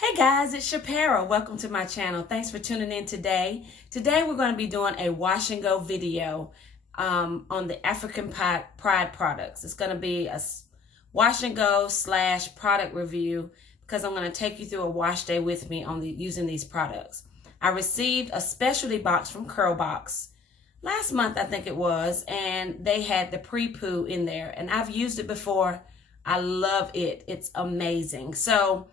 Hey guys, it's Shapara. Welcome to my channel. Thanks for tuning in today. Today we're going to be doing a wash and go video on the African Pride products. It's going to be a wash and go / product review because I'm going to take you through a wash day with me on using these products. I received a specialty box from Curlbox last month, I think it was, and they had the Pre-Poo in there, and I've used it before. I love it. It's amazing. So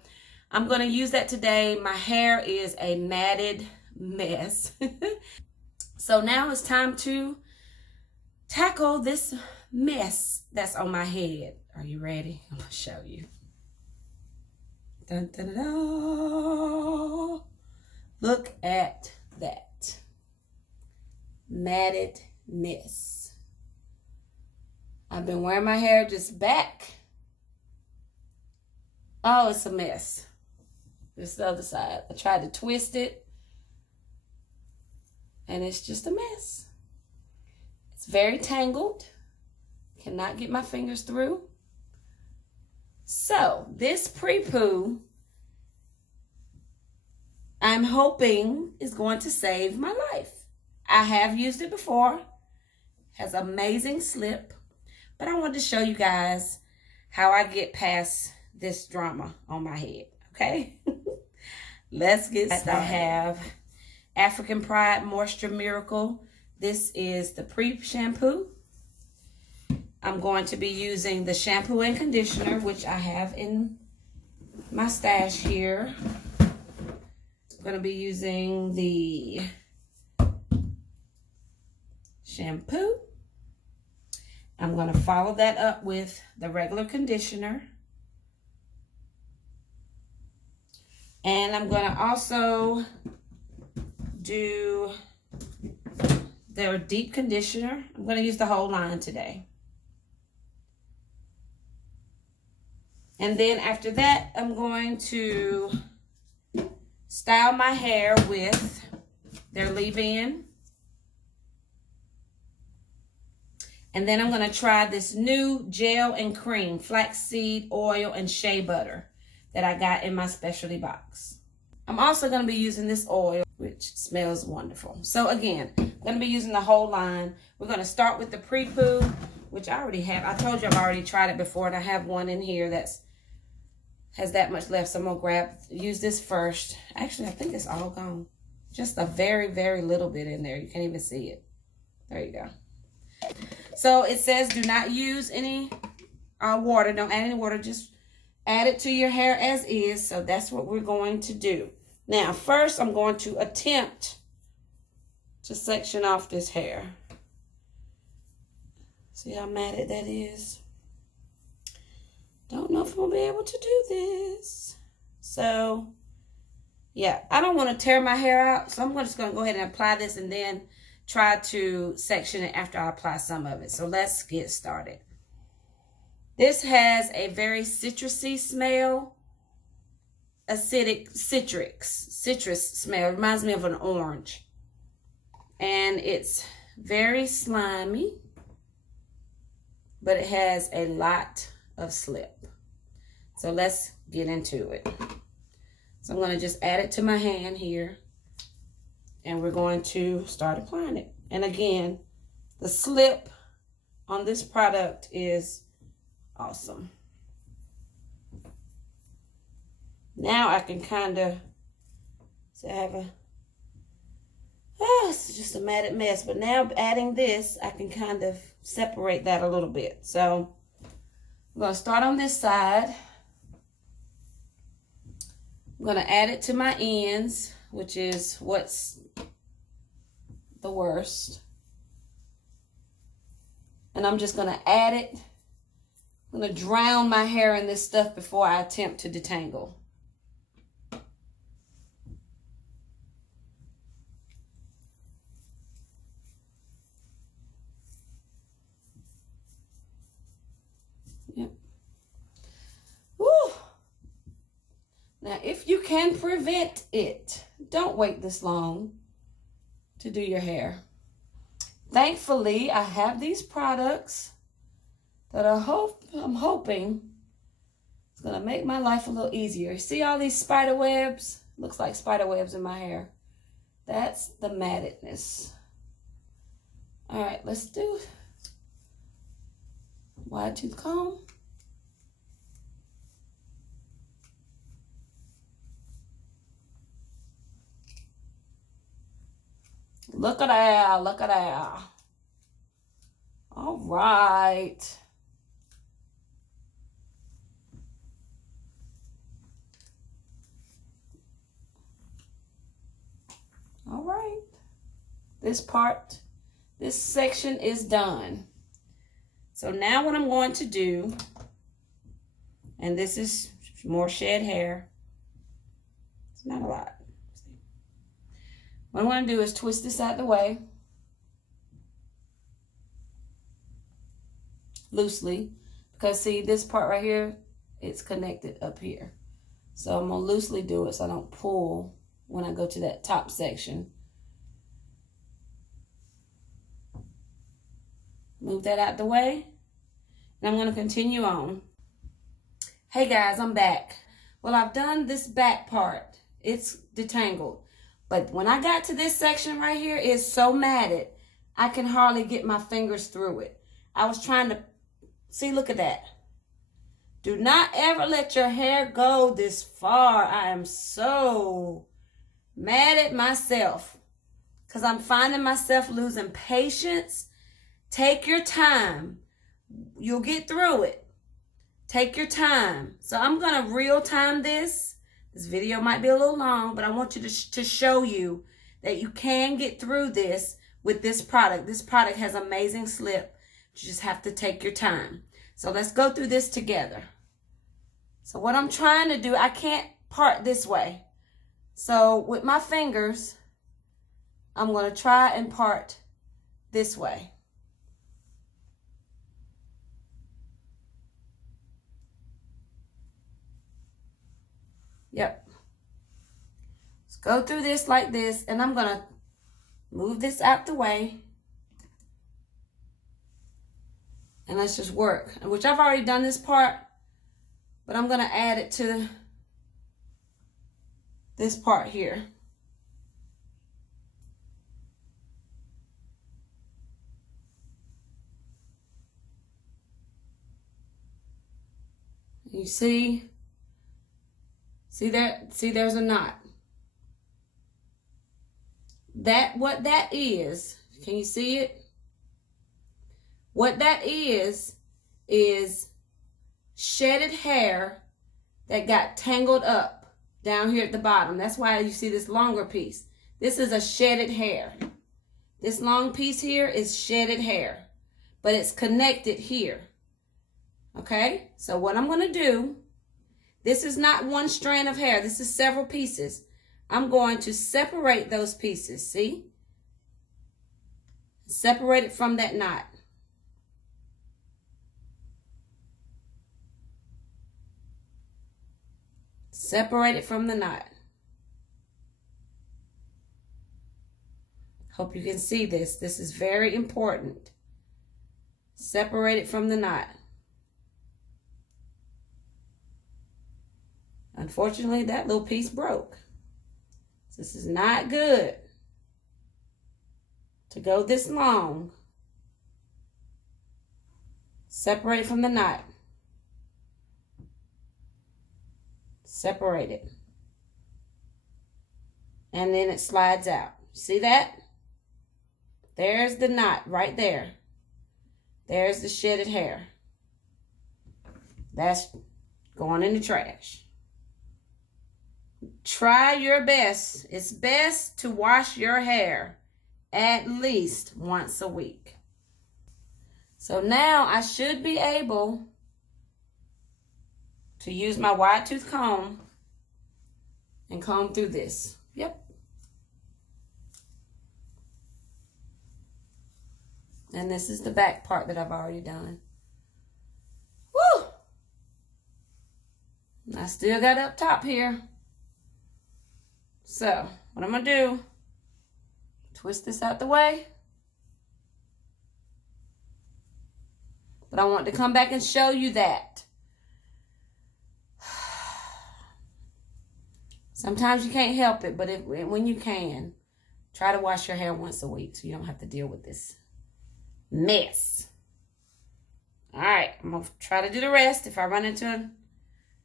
I'm going to use that today. My hair is a matted mess. So now it's time to tackle this mess that's on my head. Are you ready? I'm going to show you. Dun, dun, dun, dun. Look at that. Matted mess. I've been wearing my hair just back. Oh, it's a mess. This is the other side. I tried to twist it, and it's just a mess. It's very tangled. Cannot get my fingers through. So, this Pre-Poo, I'm hoping is going to save my life. I have used it before. Has amazing slip. But I wanted to show you guys how I get past this drama on my head. Okay? Let's get started. I have African Pride Moisture Miracle. This is the Pre-Shampoo. I'm going to be using the shampoo and conditioner, which I have in my stash here. I'm going to be using the shampoo. I'm going to follow that up with the regular conditioner. And I'm going to also do their deep conditioner. I'm going to use the whole line today. And then after that, I'm going to style my hair with their leave-in. And then I'm going to try this new gel and cream, flaxseed oil and shea butter that I got in my specialty box. I'm also going to be using this oil, which smells wonderful. So again, I'm going to be using the whole line. We're going to start with the Pre-Poo, which I already have. I told you I've already tried it before, and I have one in here that's has that much left. So I'm going to use this first. Actually, I think it's all gone. Just a very, very little bit in there. You can't even see it. There you go. So it says do not use any water. Don't add any water. Just add it to your hair as is. So that's what we're going to do. Now, first I'm going to attempt to section off this hair. See how matted that is? Don't know if I'm going to be able to do this. So, yeah, I don't want to tear my hair out. So I'm just going to go ahead and apply this and then try to section it after I apply some of it. So let's get started. This has a very citrusy smell, acidic citrus smell. It reminds me of an orange. And it's very slimy, but it has a lot of slip. So let's get into it. So I'm going to just add it to my hand here, and we're going to start applying it. And again, the slip on this product is awesome. Now I can kind of, see, I have it's just a matted mess, but now adding this, I can kind of separate that a little bit. So I'm going to start on this side. I'm going to add it to my ends, which is what's the worst. And I'm just going to add it. I'm going to drown my hair in this stuff before I attempt to detangle. Yep. Woo. Now, if you can prevent it, don't wait this long to do your hair. Thankfully, I have these products that I'm hoping It's going to make my life a little easier. See all these spider webs? Looks like spider webs in my hair. That's the mattedness. All right, let's do wide tooth comb. Look at that, look at that. All right. All right. This section is done. So now what I'm going to do, and this is more shed hair. It's not a lot. What I'm going to do is twist this out of the way. Loosely. Because see, this part right here, it's connected up here. So I'm going to loosely do it so I don't pull when I go to that top section. Move that out the way. And I'm going to continue on. Hey guys, I'm back. Well, I've done this back part. It's detangled. But when I got to this section right here, it's so matted, I can hardly get my fingers through it. I was trying to, see, look at that. Do not ever let your hair go this far. I am so mad at myself because I'm finding myself losing patience. Take your time. You'll get through it. Take your time. So I'm going to real time this. This video might be a little long, but I want you to show you that you can get through this with this product. This product has amazing slip. You just have to take your time. So let's go through this together. So what I'm trying to do, I can't part this way. So with my fingers, I'm going to try and part this way. Yep. Let's go through this like this, and I'm going to move this out the way. And let's just work, which I've already done this part, but I'm going to add it to this part here. You see? See there? See, there's a knot. What that is, can you see it? What that is shedded hair that got tangled up down here at the bottom. That's why you see this longer piece. This is a shedded hair. This long piece here is shedded hair, but it's connected here. Okay, so what I'm going to do, this is not one strand of hair. This is several pieces. I'm going to separate those pieces, see? Separate it from that knot. Separate it from the knot. Hope you can see this. This is very important. Separate it from the knot. Unfortunately, that little piece broke. This is not good to go this long. Separate from the knot. Separate it. And then it slides out. See that? There's the knot right there. There's the shedded hair. That's going in the trash. Try your best. It's best to wash your hair at least once a week. So now I should be able to use my wide tooth comb and comb through this. Yep. And this is the back part that I've already done. Woo! I still got up top here. So, what I'm going to do, twist this out the way. But I want to come back and show you that. Sometimes you can't help it, but when you can, try to wash your hair once a week so you don't have to deal with this mess. All right, I'm going to try to do the rest. If I run into it, I'm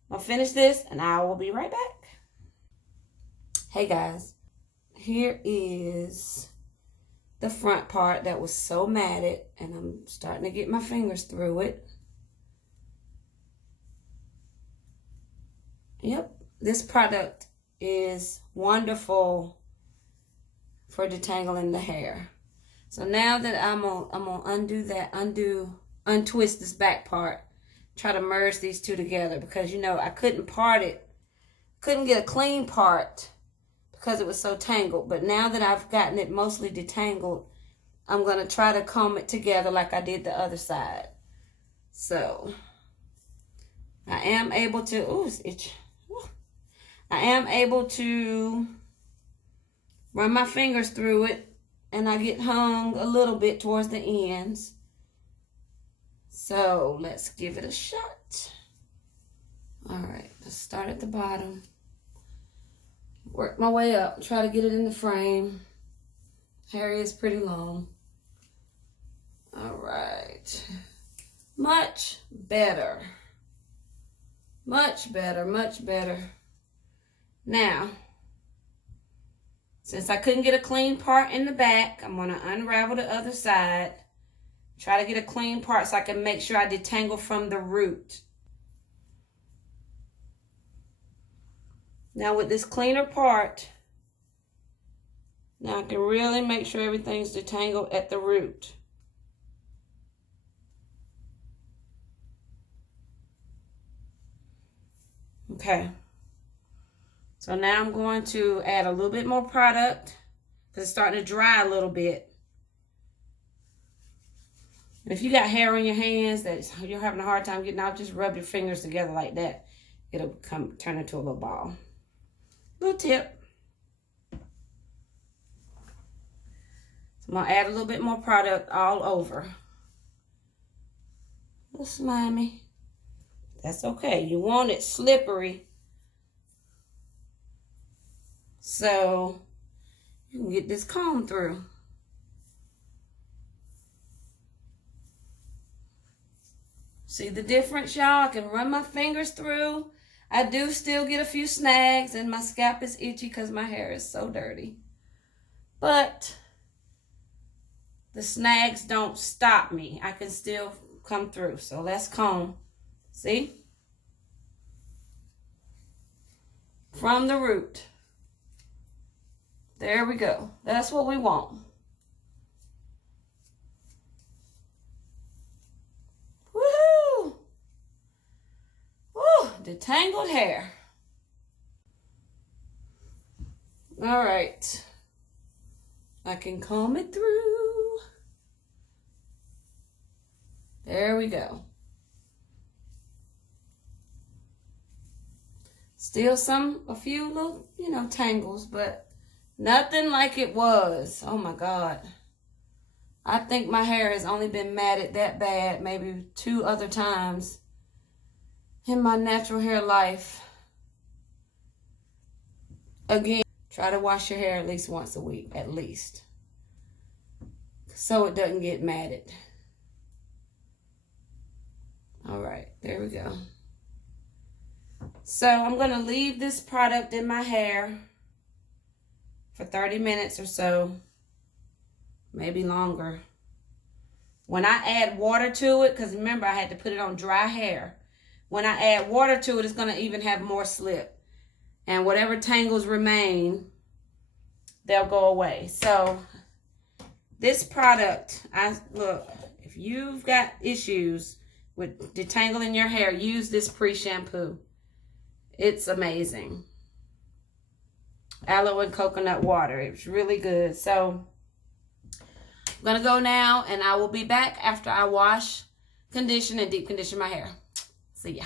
going to finish this and I will be right back. Hey guys, here is the front part that was so matted, and I'm starting to get my fingers through it. Yep, this product is wonderful for detangling the hair. So now that I'm gonna untwist this back part, try to merge these two together, because you know I couldn't get a clean part because it was so tangled. But now that I've gotten it mostly detangled, I'm going to try to comb it together like I did the other side. So I am able to, it's itchy. I am able to run my fingers through it, and I get hung a little bit towards the ends. So let's give it a shot. All right, let's start at the bottom. Work my way up, try to get it in the frame. Hair is pretty long. All right. Much better. Much better, much better. Now, since I couldn't get a clean part in the back, I'm going to unravel the other side. Try to get a clean part so I can make sure I detangle from the root. Now with this cleaner part, now I can really make sure everything's detangled at the root. Okay. So now I'm going to add a little bit more product because it's starting to dry a little bit. And if you got hair on your hands that you're having a hard time getting out, just rub your fingers together like that. It'll turn into a little ball. Little tip. So I'm going to add a little bit more product all over. A little slimy. That's okay. You want it slippery so you can get this comb through. See the difference, y'all? I can run my fingers through. I do still get a few snags, and my scalp is itchy because my hair is so dirty. But the snags don't stop me. I can still come through. So let's comb. See? From the root. There we go. That's what we want. Woohoo! Woo! Detangled hair. All right. I can comb it through. There we go. Still a few little, tangles, but nothing like it was. Oh my God. I think my hair has only been matted that bad maybe 2 other times in my natural hair life. Again, try to wash your hair at least once a week, at least, so it doesn't get matted. All right, there we go. So I'm going to leave this product in my hair for 30 minutes or so, maybe longer. When I add water to it, because remember I had to put it on dry hair. When I add water to it, it's going to even have more slip. And whatever tangles remain, they'll go away. So this product, look, if you've got issues with detangling your hair, use this pre-shampoo. It's amazing. Aloe and coconut water. It's really good. So I'm going to go now, and I will be back after I wash, condition, and deep condition my hair. See ya.